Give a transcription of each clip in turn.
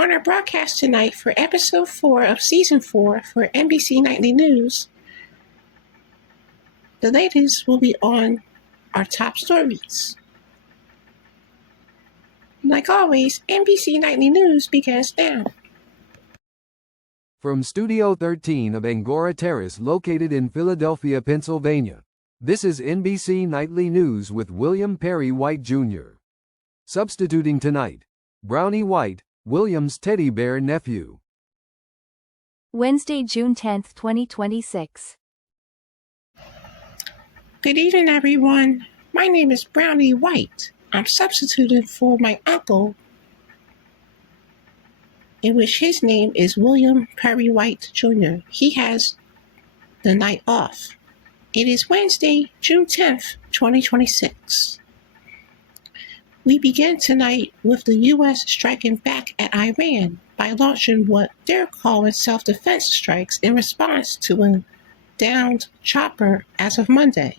On our broadcast tonight for episode 4 of season 4 for NBC Nightly News, the ladies will be on our top stories. Like always, NBC Nightly News begins now. From Studio 13 of Angora Terrace located in Philadelphia, Pennsylvania, this is NBC Nightly News with William Perry White Jr. Substituting tonight, Brownie White, William's teddy bear nephew. Wednesday, June 10, 2026. Good evening, everyone. My name is Brownie White. I'm substituting for my uncle, in which his name is William Perry White Jr. He has the night off. It is Wednesday, June 10th, 2026. We begin tonight with the U.S. striking back at Iran by launching what they're calling self-defense strikes in response to a downed chopper as of Monday.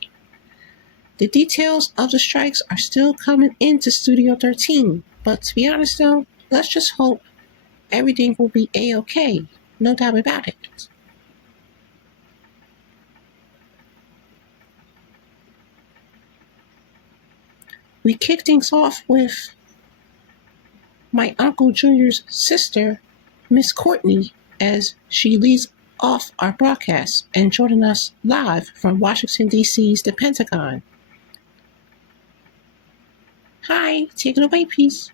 The details of the strikes are still coming into Studio 13, but to be honest though, let's just hope everything will be A-okay, no doubt about it. We kick things off with my Uncle Junior's sister, Miss Courtney, as she leads off our broadcast and joining us live from Washington, D.C.'s The Pentagon. Hi, take it away, please.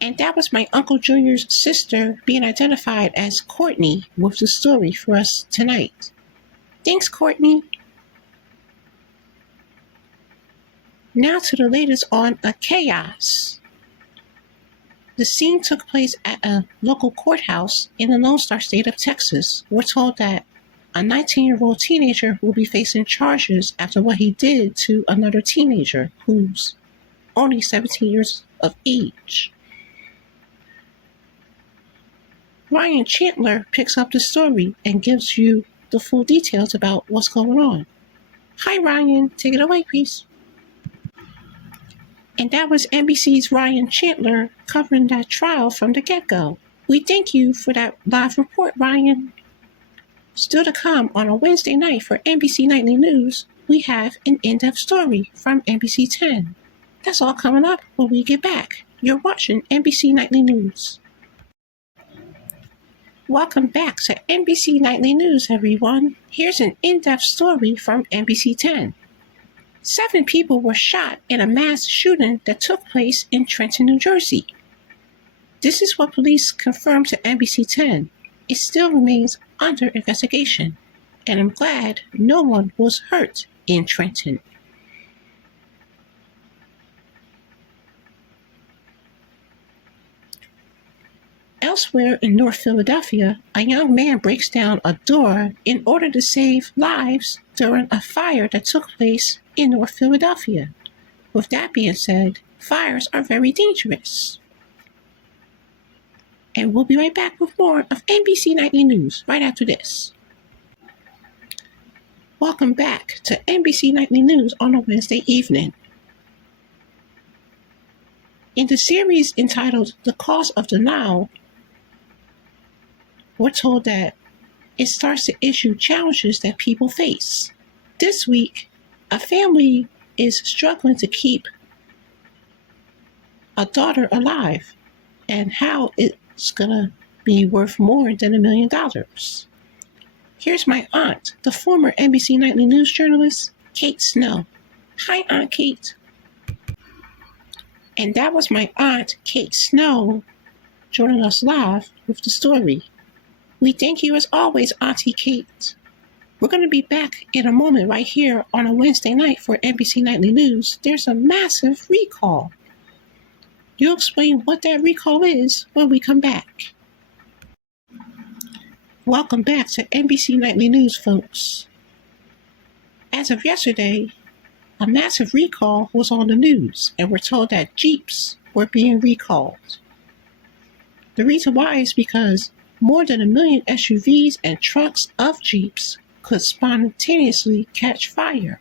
And that was my Uncle Junior's sister being identified as Courtney with the story for us tonight. Thanks, Courtney. Now to the latest on a chaos. The scene took place at a local courthouse in the Lone Star state of Texas. We're told that a 19-year-old teenager will be facing charges after what he did to another teenager who's only 17 years of age. Ryan Chandler picks up the story and gives you the full details about what's going on. Hi, Ryan. Take it away, please. And that was NBC's Ryan Chandler covering that trial from the get-go. We thank you for that live report, Ryan. Still to come on a Wednesday night for NBC Nightly News, we have an in-depth story from NBC 10. That's all coming up when we get back. You're watching NBC Nightly News. Welcome back to NBC Nightly News, everyone. Here's an in-depth story from NBC 10. 7 people were shot in a mass shooting that took place in Trenton, New Jersey. This is what police confirmed to NBC 10. It still remains under investigation, and I'm glad no one was hurt in Trenton. Elsewhere in North Philadelphia, a young man breaks down a door in order to save lives during a fire that took place in North Philadelphia. With that being said, fires are very dangerous. And we'll be right back with more of NBC Nightly News right after this. Welcome back to NBC Nightly News on a Wednesday evening. In the series entitled The Cause of Denial, we're told that it starts to issue challenges that people face. This week, a family is struggling to keep a daughter alive, and how it's gonna be worth more than $1 million. Here's my aunt, the former NBC Nightly News journalist, Kate Snow. Hi, Aunt Kate. And that was my aunt, Kate Snow, joining us live with the story. We thank you as always, Auntie Kate. We're going to be back in a moment right here on a Wednesday night for NBC Nightly News. There's a massive recall. You'll explain what that recall is when we come back. Welcome back to NBC Nightly News, folks. As of yesterday, a massive recall was on the news, and we're told that Jeeps were being recalled. The reason why is because more than 1 million SUVs and trucks of Jeeps could spontaneously catch fire.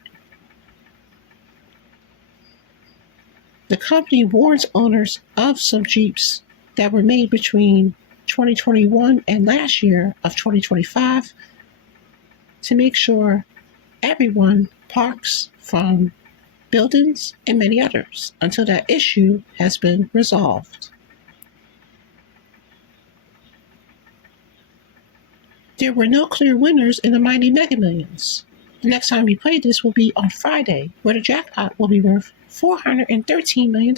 The company warns owners of some Jeeps that were made between 2021 and last year of 2025 to make sure everyone parks from buildings and many others until that issue has been resolved. There were no clear winners in the Mighty Mega Millions. The next time we play this will be on Friday, where the jackpot will be worth $413 million.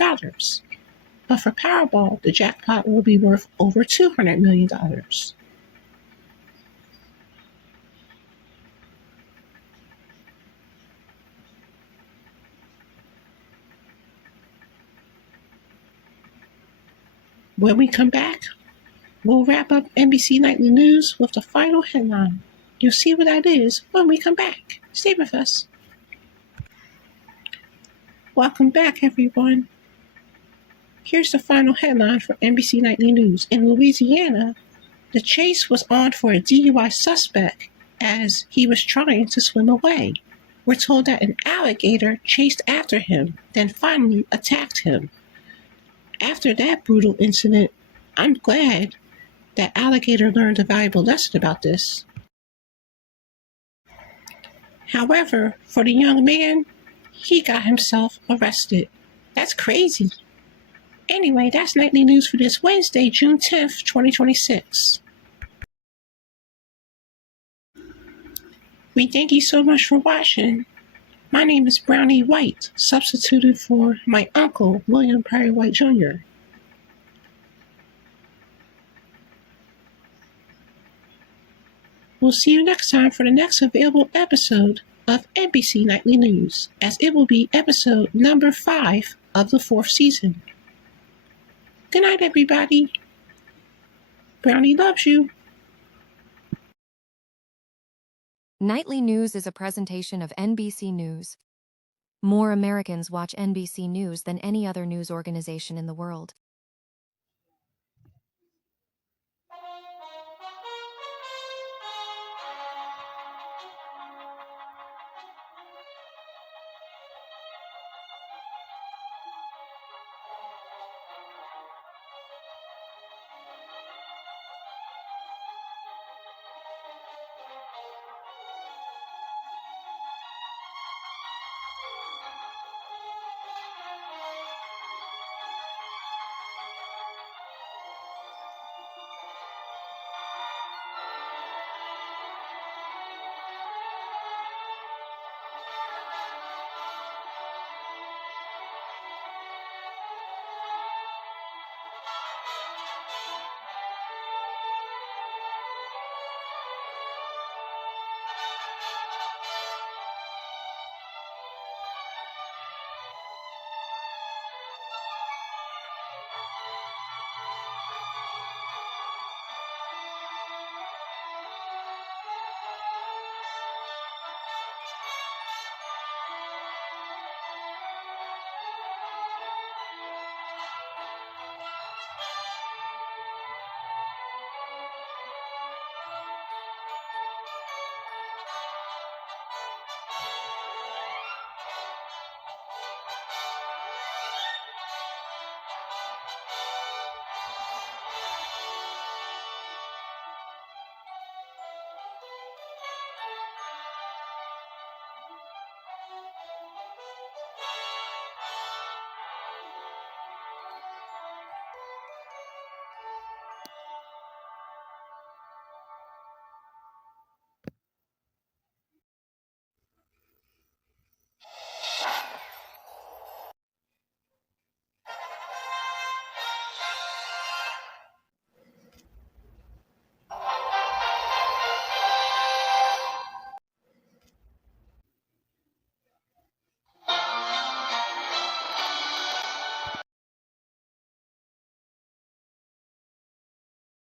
But for Powerball, the jackpot will be worth over $200 million. When we come back, we'll wrap up NBC Nightly News with the final headline. You'll see what that is when we come back. Stay with us. Welcome back, everyone. Here's the final headline for NBC Nightly News. In Louisiana, the chase was on for a DUI suspect as he was trying to swim away. We're told that an alligator chased after him, then finally attacked him. After that brutal incident, I'm glad that alligator learned a valuable lesson about this. However, for the young man, he got himself arrested. That's crazy. Anyway, that's Nightly News for this Wednesday, June 10th, 2026. We thank you so much for watching. My name is Brownie White, substituted for my uncle, William Perry White Jr. We'll see you next time for the next available episode of NBC Nightly News, as it will be episode number 5 of the 4th season. Good night, everybody. Brownie loves you. Nightly News is a presentation of NBC News. More Americans watch NBC News than any other news organization in the world.